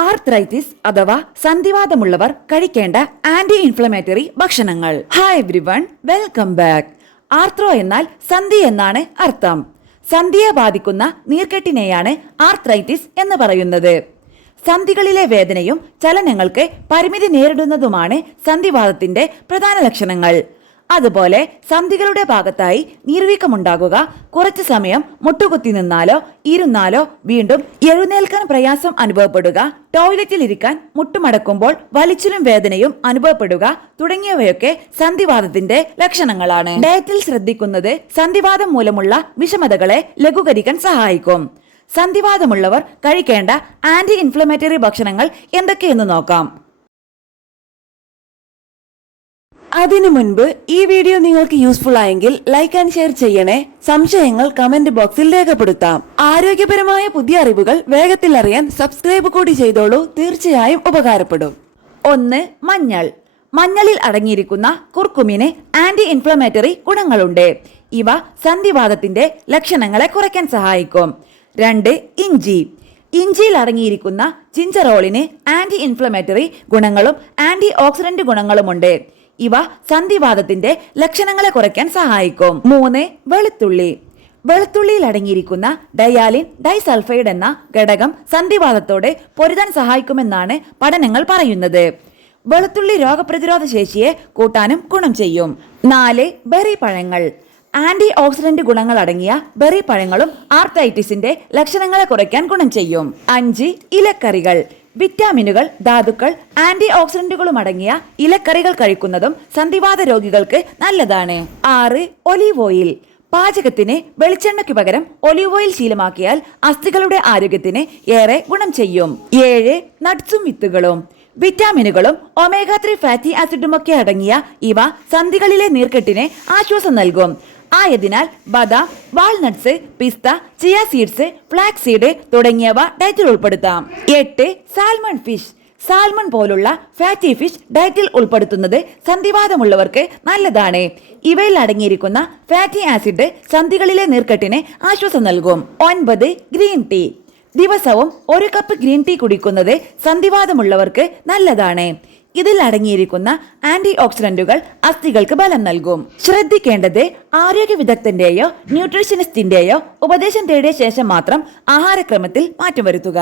Arthritis അഥവാ സന്ധിവാതമുള്ളവർ കഴിക്കേണ്ട anti inflammatory ഭക്ഷണങ്ങൾ. Hi everyone, welcome back. Arturo എന്നാൽ സന്ധി എന്നാണ് അർത്ഥം. സന്ധിയെ ബാധിക്കുന്ന നീർക്കെട്ടിനെയാണ് ആർത്രൈറ്റിസ് എന്ന് പറയുന്നത്. സന്ധികളിലെ വേദനയും ചലനങ്ങൾക്ക് പരിമിതി നേരിടുന്നതുമാണ് സന്ധിവാതത്തിന്റെ പ്രധാന ലക്ഷണങ്ങൾ. അതുപോലെ സന്ധികളുടെ ഭാഗത്തായി നീർവീക്കമുണ്ടാകുക, കുറച്ചു സമയം മുട്ടുകുത്തി നിന്നാലോ ഇരുന്നാലോ വീണ്ടും എഴുന്നേൽക്കാൻ പ്രയാസം അനുഭവപ്പെടുക, ടോയ്ലറ്റിൽ ഇരിക്കാൻ മുട്ടുമടക്കുമ്പോൾ വലിച്ചിലും വേദനയും അനുഭവപ്പെടുക തുടങ്ങിയവയൊക്കെ സന്ധിവാതത്തിന്റെ ലക്ഷണങ്ങളാണ്. ഡയറ്റിൽ ശ്രദ്ധിക്കുന്നത് സന്ധിവാതം മൂലമുള്ള വിഷമതകളെ ലഘൂകരിക്കാൻ സഹായിക്കും. സന്ധിവാതമുള്ളവർ കഴിക്കേണ്ട ആന്റി ഇൻഫ്ലമേറ്ററി ഭക്ഷണങ്ങൾ എന്തൊക്കെയെന്ന് നോക്കാം. അതിനു മുൻപ് ഈ വീഡിയോ നിങ്ങൾക്ക് യൂസ്ഫുൾ ആയെങ്കിൽ ലൈക്ക് ആൻഡ് ഷെയർ ചെയ്യണേ. സംശയങ്ങൾ കമന്റ് ബോക്സിൽ രേഖപ്പെടുത്താം. ആരോഗ്യപരമായ പുതിയ അറിവുകൾ വേഗത്തിൽ അറിയാൻ സബ്സ്ക്രൈബ് കൂടി ചെയ്തോളൂ, തീർച്ചയായും ഉപകാരപ്പെടും. 1. മഞ്ഞൾ. മഞ്ഞളിൽ അടങ്ങിയിരിക്കുന്ന കുർക്കുമിന് ആന്റി ഇൻഫ്ലമേറ്ററി ഗുണങ്ങളുണ്ട്. ഇവ സന്ധിവാതത്തിന്റെ ലക്ഷണങ്ങളെ കുറയ്ക്കാൻ സഹായിക്കും. 2. ഇഞ്ചി. ഇഞ്ചിയിൽ അടങ്ങിയിരിക്കുന്ന ജിഞ്ചറോളിന് ആന്റി ഇൻഫ്ലമേറ്ററി ഗുണങ്ങളും ആന്റി ഓക്സിഡന്റ് ഗുണങ്ങളുമുണ്ട്. ഇവ സന്ധിവാതത്തിന്റെ ലക്ഷണങ്ങളെ കുറയ്ക്കാൻ സഹായിക്കും. 3. വെളുത്തുള്ളി. വെളുത്തുള്ളിയിൽ അടങ്ങിയിരിക്കുന്ന ഡയാലിൻ ഡൈസൾഫൈഡ് എന്ന ഘടകം സന്ധിവാതത്തോട് പൊരുതാൻ സഹായിക്കുമെന്നാണ് പഠനങ്ങൾ പറയുന്നത്. വെളുത്തുള്ളി രോഗപ്രതിരോധ ശേഷിയെ കൂട്ടാനും ഗുണം ചെയ്യും. 4. ബെറി പഴങ്ങൾ. ആന്റി ഓക്സിഡന്റ് ഗുണങ്ങൾ അടങ്ങിയ ബെറി പഴങ്ങളും ആർത്രൈറ്റിസിന്റെ ലക്ഷണങ്ങളെ കുറയ്ക്കാൻ ഗുണം ചെയ്യും. 5. ഇലക്കറികൾ. വിറ്റാമിനുകൾ, ധാതുക്കൾ, ആന്റി ഓക്സിഡന്റുകളും അടങ്ങിയ ഇലക്കറികൾ കഴിക്കുന്നതും സന്ധിവാത രോഗികൾക്ക് നല്ലതാണ്. 6. Olive oil. പാചകത്തിന് വെളിച്ചെണ്ണയ്ക്ക് പകരം ഒലീവ് ഓയിൽ ശീലമാക്കിയാൽ അസ്ഥികളുടെ ആരോഗ്യത്തിന് ഏറെ ഗുണം ചെയ്യും. 7. നട്ട്സും വിത്തുകളും. വിറ്റാമിനുകളും ഒമേഗ 3 ഫാറ്റി ആസിഡുമൊക്കെ അടങ്ങിയ ഇവ സന്ധികളിലെ നീർക്കെട്ടിന് ആശ്വാസം നൽകും. ആയതിനാൽ ബദാം, വാൾനട്ട്സ്, പിസ്ത, ചിയ സീഡ്സ്, ഫ്ലാക്സ് സീഡ് തുടങ്ങിയവ ഡയറ്റിൽ ഉൾപ്പെടുത്താം. 8. Salmon fish. സാൽമൺ പോലുള്ള ഫാറ്റി ഫിഷ് ഡയറ്റിൽ ഉൾപ്പെടുത്തുന്നത് സന്ധിവാതമുള്ളവർക്ക് നല്ലതാണ്. ഇവയിൽ അടങ്ങിയിരിക്കുന്ന ഫാറ്റി ആസിഡ് സന്ധികളിലെ നീർക്കെട്ടിന് ആശ്വാസം നൽകും. 9. Green tea. ദിവസവും 1 കപ്പ് ഗ്രീൻ ടീ കുടിക്കുന്നത് സന്ധിവാതമുള്ളവർക്ക് നല്ലതാണ്. ഇതിൽ അടങ്ങിയിരിക്കുന്ന ആന്റി ഓക്സിഡന്റുകൾ അസ്ഥികൾക്ക് ബലം നൽകും. ശ്രദ്ധിക്കേണ്ടത് ആരോഗ്യ വിദഗ്ധന്റെയോ ന്യൂട്രീഷനിസ്റ്റിന്റെയോ ഉപദേശം തേടിയ ശേഷം മാത്രം ആഹാരക്രമത്തിൽ മാറ്റം വരുത്തുക.